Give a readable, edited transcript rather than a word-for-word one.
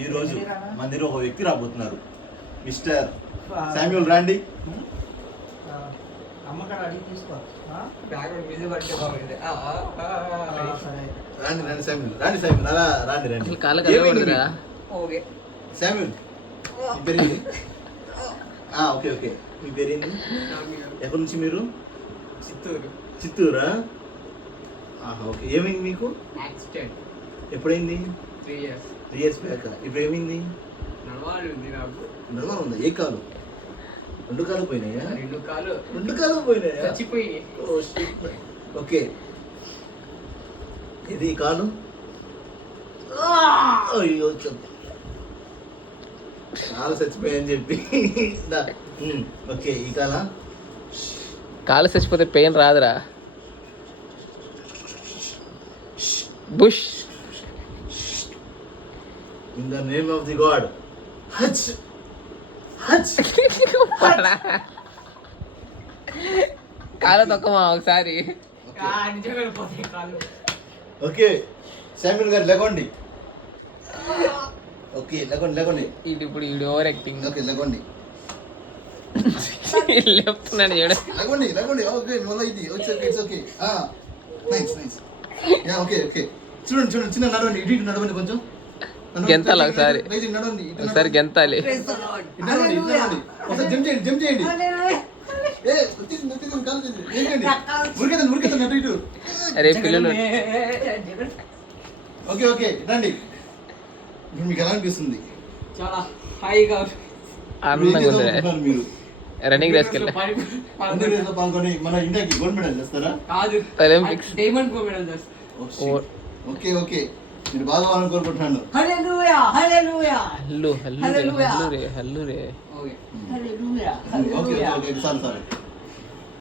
ఈ రోజు మందిలో ఒక వ్యక్తి రాబోతున్నారు. మిస్టర్ శామ్యూల్ రండి. రండి రండి శామ్యూల్, రండి శామ్యూల్, అలా రండి రండి. శామ్యూల్ మీ పేరేంటి? ఓకే ఓకే, మీ పేరేంటి? ఎక్కడి నుంచి మీరు? చిత్తూరా? ఓకే. ఏమైంది మీకు? యాక్సిడెంట్. ఎప్పుడైంది? 3 years. 3 years back. ఇప్పుడు ఏమైంది? నడవాలి ఉంది నాకు. నడవాలి ఉందా? ఏ కాలు? 2 కాలు పోయినాయా? 2 కాలు. 2 కాలు పోయినాయా? చచ్చిపోయి. ఓకే. ఇది ఈ కాలు? అయ్యో కాలు చచ్చిపోయాయని చెప్పి. ఓకే, ఈ కాలా? కాలు చచ్చిపోతే పెయిన్ రాదురా. Bush. In the name of the God. Hutch. Hutch. కాలు తొక్కమా ఒకసారి. నిజంగా పోతే కాలు. ఓకే, శామ్యూల్ గారు లేకండి. ఓకే, లేకండి లేకండి. ఇప్పుడు ఓవర్ యాక్టింగ్. ఓకే, లేకండి లేపుతున్నాడు చూడు. లేకండి లేకండి. ఓకే, మళ్ళీ ఇది it's okay. Nice nice. Yeah okay okay. చూడండి చూడండి, చిన్న నడవండి, ఇటు నడవండి, కొంచెం గెంతాలి ఒకసారి. నడవండి ఒకసారి గెంతాలి. ఒకసారి జంప్ చేయండి, జంప్ చేయండి. అరే పిల్లలు. ఓకే ఓకే, రండి. ఇప్పుడు మీకు ఎలా అనిపిస్తుంది? చాలా హాయిగా ఆనందంగా ఉంది. మీరు రన్నింగ్ రేస్కి వెళ్ళి పాల్గొని మన ఇండియాకి గోల్డ్ మెడల్ చేస్తారా? కాదు, ఒలింపిక్స్ డైమండ్ గోల్డ్ మెడల్ చేస్తా. ఓకే ఓకే, మీరు బాగా వాళ్ళని కోరుకుంటున్నాను. హల్లెలూయా హల్లెలూయా. హల్లు హల్లు రే హల్లు రే హల్లు రే. ఓకే హల్లెలూయా ఓకే ఓకే, సారీ సారీ.